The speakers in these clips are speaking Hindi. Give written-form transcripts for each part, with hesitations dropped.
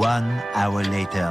1 hour later.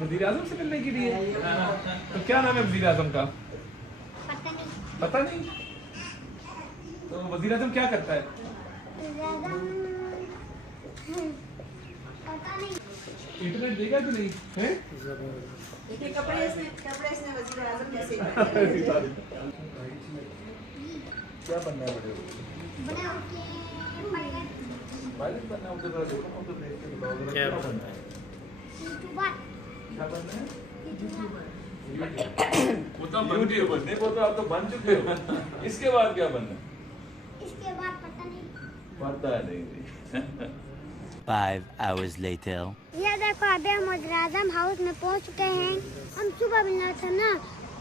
वजीर आजम से मिलने के लिए? तो क्या नाम है वजीर आजम का? पता नहीं। पता नहीं? तो वजीर आजम क्या करता है? पता नहीं। इंटरनेट देगा कि नहीं है? देखिए कपड़े इसने वजीर आजम जैसे ही पहने हैं। क्या बनना है बेटे? बड़ा होके पायलट बनना है? उधर देखो ना, उधर देख के बताओ क्या जरा। बनना है? यूट्यूबर। क्या बनना है? वो तो यूट्यूबर नहीं, वो तो आप तो बन चुके हो। इसके बाद क्या बनना है? इसके बाद पता नहीं। पता नहीं। 5 hours later. ये देखो अभी हम वज़ीर आज़म हाउस में पहुंच चुके हैं। हम सुबह मिलना था ना,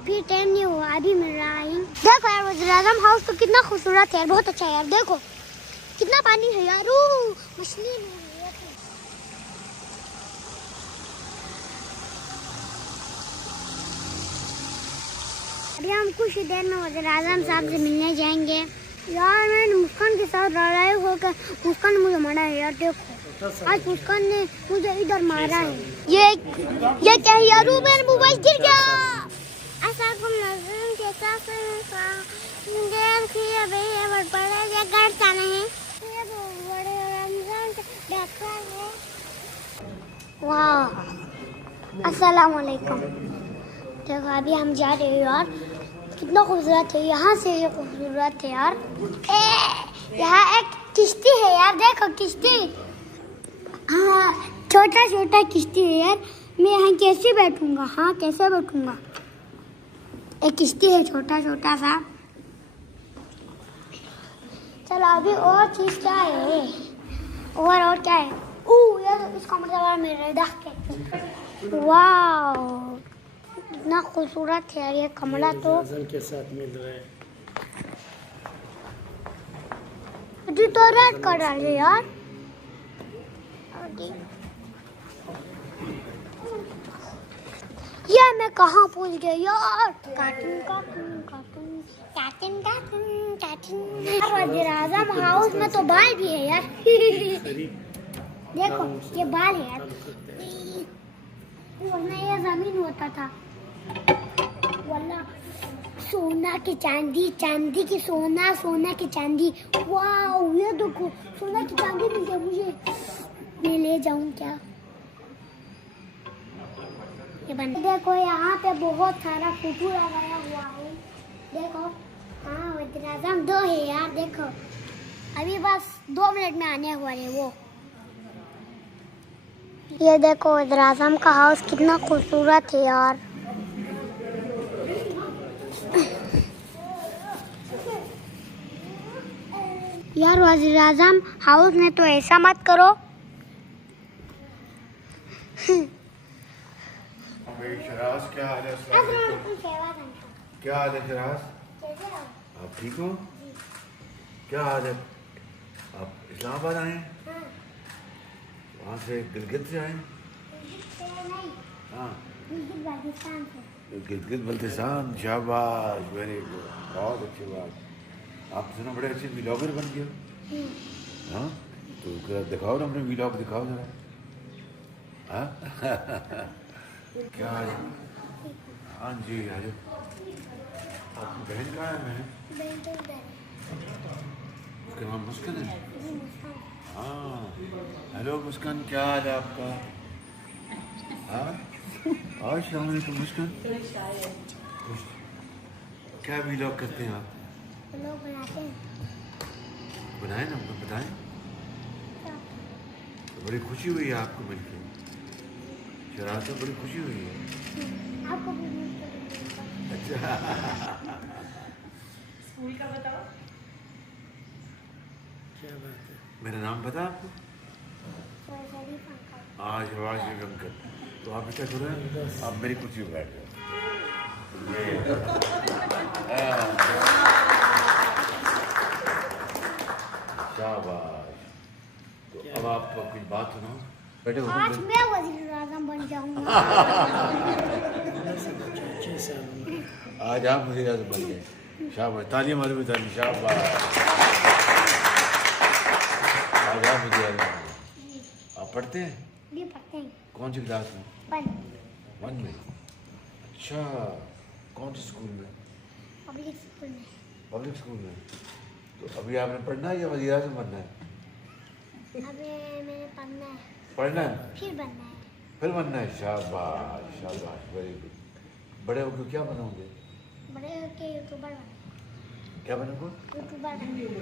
फिर टाइम नहीं हुआ, अभी मिल रहा है। देखो यार वज़ीर आज़म हाउस तो कितना खूबसूरत है यार, बहुत अच्छा है यार। देखो कितना पानी है यार, मछली है। अभी हम कुछ ही देर में वज़ीर आज़म साहब से मिलने जाएंगे। यार मैंने मुस्कान के साथ लड़ाई होकर मुस्कान ने मुझे मारा है यार। देखो आज मुस्कान ने मुझे इधर मारा है। ये क्या है यार, मेरा मोबाइल गिर गया। ऐसा तुम नजर के साथ देखिए भाई ये बड़ा ये करता नहीं। ये तो बड़े रमजान से देखा है। वाह अस्सलाम वालेकुम। देखो अभी हम जा रहे हैं यार, कितना खूबसूरत है यहाँ से। ये खूबसूरत है यार। यहाँ एक किश्ती है यार, देखो किश्ती। हाँ छोटा छोटा किश्ती है यार। मैं यहाँ कैसे बैठूंगा? हाँ कैसे बैठूंगा? एक किश्ती है छोटा छोटा सा। चलो अभी और चीज क्या है? और क्या है? ये तो इसका मतलब मेरे देख के वाह इतना खूबसूरत है यार ये कमरा। तो आज़म के साथ मिल रहे हैं। तो रेड कर रहा है यार। ये मैं कहाँ पहुँच गया यार? Cartoon cartoon cartoon cartoon cartoon cartoon. वज़ीर आज़म हाउस में तो बाल भी है यार। देखो ये बाल है यार, वरना ये जमीन होता था। वल्ला सोना की चांदी, चांदी की सोना, सोना की चांदी। वाह ये देखो सोना की चांदी मिल गया मुझे। मैं ले जाऊं क्या? ये बन देखो यहाँ पे बहुत सारा फोटो लगाया हुआ है। देखो हाँ वज़ीर आज़म 2 है यार। देखो अभी बस 2 मिनट में आने वाले हैं वो। ये देखो वज़ीर आज़म का हाउस कितना खूबसूरत है यार। यार वज़ीर आज़म हाउस में तो ऐसा मत करो। शराज क्या हाल है? क्या हाल है शराज? आप ठीक हो? क्या हाल है? आप इस्लामाबाद आए हैं? वहाँ से गिलगित से आए हैं? हाँ गिलगित बल्तिस्तान। शाबाश, वेरी गुड, बहुत अच्छी बात। आप सुना बड़े अच्छे व्लॉगर बन गए। हाँ तो जरा दिखाओ ना, अपने व्लॉग दिखाओ जरा। हाँ क्या हाल है? हाँ जी आ जाओ। आपकी बहन कहाँ है? बहन उसके नाम मुस्कान है। हाँ हेलो मुस्कान, क्या हाल है आपका? हाँ अस्सलाम वालेकुम मुस्कान। क्या व्लॉग करते हैं आप? लोग बनाते हैं। बनाए ना, हमको बताएं। तो बड़ी खुशी हुई है आपको मिलकर। शराब से बड़ी खुशी हुई है। आपको भी मिलकर। अच्छा स्कूल का बताओ। क्या बात है? मेरा नाम पता आपको? आज आवाज अंकल। तो आप क्या कर रहे हैं? आप मेरी कुर्सी पर बैठ जाओ। शाबाश। तो अब आप कुछ बात सुनाओ। बैठे हो आज मैं वज़ीर आज़म बन जाऊंगा। अच्छे से आज आप मुझे बन गए। शाबाश, तालियां मारो ताली। शाबाश, आज आप मुझे आप पढ़ते हैं? भी पढ़ते हैं। कौन सी क्लास में? 1 में। अच्छा, कौन से स्कूल में? पब्लिक स्कूल में। पब्लिक स्कूल में। तो अभी आपने पढ़ना है या वज़ीर आज़म बनना है? अबे मैंने पढ़ना है, पढ़ना है, फिर बनना है। फिर बनना है। शाबाश शाबाश, वेरी गुड। बड़े होकर क्या बनोगे? बड़े होके यूट्यूबर बनना। क्या बनोगे? यूट्यूबर बनना।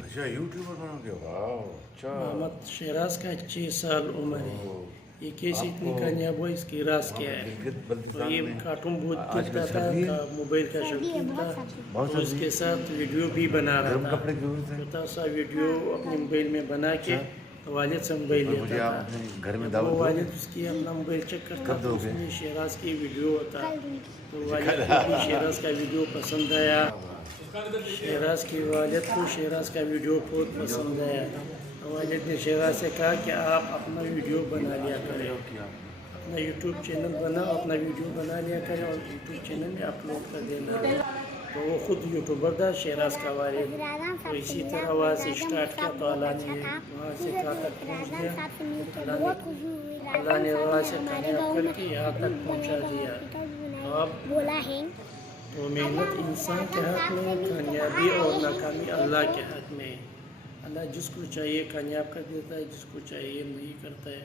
अच्छा, यूट्यूबर बनोगे। वाह, अच्छा। मोहम्मद शेराज का 6 साल उम्र है। ये कैसे इतनी कामयाब हुआ, इसकी राज क्या है? तो ये कार्टून बहुत देखता था, मोबाइल का शौकीन था, तो उसके साथ वीडियो भी बना रहा था। कपड़े की जरूरत है। छोटा सा वीडियो अपने मोबाइल में बना के वालिद से मोबाइल मुझे लेता आप था। अपने घर में वो दावत वालिद उसकी अपना मोबाइल चेक करता कब था, दोगे? उसमें शेराज की वीडियो होता। कल दूंगी। तो वालिद को भी शेराज का वीडियो पसंद आया। शेराज की वालिद को शेराज का वीडियो बहुत पसंद आया। तो वालिद ने शेराज से कहा कि आप अपना वीडियो बना लिया करें, अपना यूट्यूब चैनल बनाओ, अपना वीडियो बना लिया करें और यूट्यूब चैनल में अपलोड कर देना। तो वो खुद यूट्यूबर था शेराज का वालिद। तो इसी तरह वहाँ से स्टार्ट किया, तो अल्लाह ने वहाँ से कहाँ तक पहुँच गया। अल्लाह ने वहाँ से कामयाब करके यहाँ तक पहुँचा दिया। तो अब बोला है तो मेहनत इंसान के हक़ में, कामयाबी और नाकामी अल्लाह के हक़ में। अल्लाह जिसको चाहिए कामयाब कर देता है, जिसको चाहिए नहीं करता है।